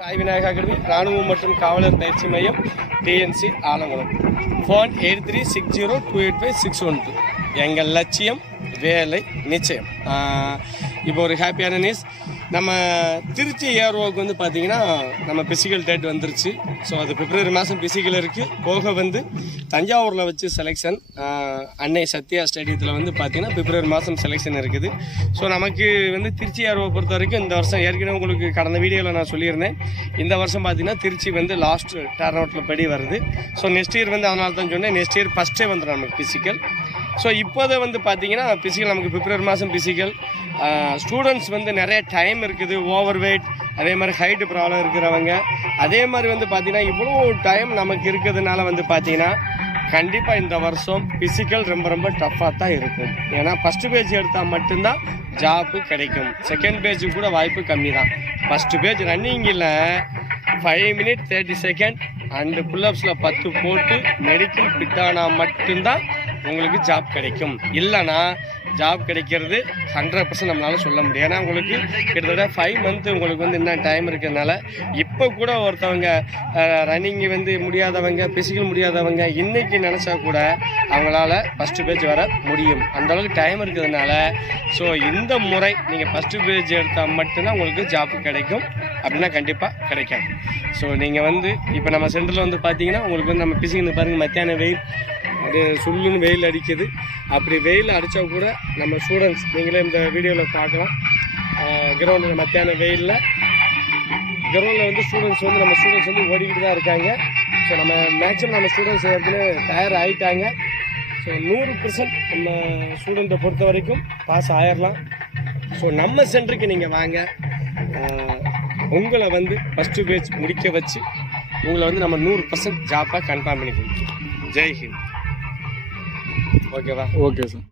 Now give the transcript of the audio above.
Sai Vinayaka academy ராணுவம் மற்றும் காவலர் பயிற்சி மையம் டிஎன்சி ஆலங்குளம். ஃபோன் 8360285612. எங்கள் லட்சியம் வேலை நிச்சயம். இப்போ ஒரு ஹாப்பியான நியூஸ், நம்ம திருச்சி ஏர்வோக்கு வந்து பார்த்திங்கன்னா நம்ம பிசிக்கல் டேட் வந்துருச்சு. ஸோ அது பிப்ரவரி மாதம் பிசிக்கல் இருக்குது. போக வந்து தஞ்சாவூரில் வச்சு செலெக்ஷன், அன்னை சத்யா ஸ்டேடியத்தில் வந்து பார்த்திங்கன்னா பிப்ரவரி மாதம் செலெக்ஷன் இருக்குது. ஸோ நமக்கு வந்து திருச்சி ஏர்வோவை பொறுத்த வரைக்கும் இந்த வருஷம் ஏற்கனவே உங்களுக்கு கடந்த வீடியோவில் நான் சொல்லியிருந்தேன், இந்த வருஷம் பார்த்திங்கன்னா திருச்சி வந்து லாஸ்ட் டர்ன் அவுட்டில் படி வருது. ஸோ நெக்ஸ்ட் இயர் வந்து அதனால தான் சொன்னேன், நெக்ஸ்ட் இயர் ஃபஸ்ட்டே வந்துடும் நமக்கு பிசிக்கல். ஸோ இப்போதை வந்து பார்த்திங்கன்னா பிசிக்கல் நமக்கு பிப்ரவரி மாதம் பிசிக்கல். ஸ்டூடெண்ட்ஸ் வந்து நிறைய டைம் இருக்குது, ஓவர் வெயிட், அதே மாதிரி ஹைட்டு ப்ராப்ளம் இருக்கிறவங்க, அதே மாதிரி வந்து பார்த்திங்கன்னா இவ்வளோ டைம் நமக்கு இருக்கிறதுனால வந்து பார்த்திங்கன்னா கண்டிப்பாக இந்த வருஷம் பிசிக்கல் ரொம்ப ரொம்ப டஃப்பாக தான் இருக்கும். ஏன்னா ஃபஸ்ட்டு பேஜ் எடுத்தால் மட்டும்தான் ஜாப்பு கிடைக்கும். செகண்ட் பேஜுக்கு கூட வாய்ப்பு கம்மி தான். ஃபஸ்ட்டு பேஜ் ரன்னிங்கில் 5 minutes 30 seconds அண்டு புல்லப்ஸில் 10 போட்டு மெடிக்கல் ஃபிட் ஆனால் மட்டும்தான் உங்களுக்கு ஜாப் கிடைக்கும். இல்லைனா ஜாப் கிடைக்கிறது 100% நம்மளால சொல்ல முடியும். ஏன்னா உங்களுக்கு கிட்டத்தட்ட 5 months உங்களுக்கு வந்து இன்னும் டைம் இருக்கிறதுனால இப்போ கூட ஒருத்தவங்க ரன்னிங் வந்து முடியாதவங்க, பிசிக்கல் முடியாதவங்க இன்றைக்கி நினச்சா கூட அவங்களால ஃபஸ்ட்டு பேஜ் வர முடியும். அந்தளவுக்கு டைம் இருக்கிறதுனால ஸோ இந்த முறை நீங்கள் ஃபஸ்ட்டு பேஜ் எடுத்தால் மட்டும்தான் உங்களுக்கு ஜாப் கிடைக்கும், அப்படின்னா கண்டிப்பாக கிடைக்காது. ஸோ நீங்கள் வந்து இப்போ நம்ம சென்டரில் வந்து பார்த்தீங்கன்னா உங்களுக்கு வந்து நம்ம பிசிக்கல் பாருங்கள், மத்தியான வெயில் அது சுள்ளுன்னு வெயில் அடிக்குது. அப்படி வெயில் அடித்தா கூட நம்ம ஸ்டூடெண்ட்ஸ் நீங்களே இந்த வீடியோவில் பார்க்கலாம். கிரவுண்டில் மத்தியான வெயிலில் கிரவுண்டில் வந்து ஸ்டூடெண்ட்ஸ் வந்து நம்ம ஸ்டூடெண்ட்ஸ் வந்து ஓடிக்கிட்டு தான் இருக்காங்க. ஸோ நம்ம மேக்ஸிமம் நம்ம ஸ்டூடெண்ட்ஸ் ஏற்கனவே தயார் ஆகிட்டாங்க. ஸோ 100% நம்ம ஸ்டூடெண்ட்டை பொறுத்த வரைக்கும் பாஸ் ஆயிடலாம். ஸோ நம்ம சென்டருக்கு நீங்கள் வாங்க, உங்களை வந்து ஃபஸ்ட்டு பேஜ் முடிக்க வச்சு உங்களை வந்து நம்ம 100% ஜாப்பாக கன்ஃபார்ம் பண்ணி கொடுப்போம். ஜெய் ஹிந்த். ஓகேவா? Okay sir.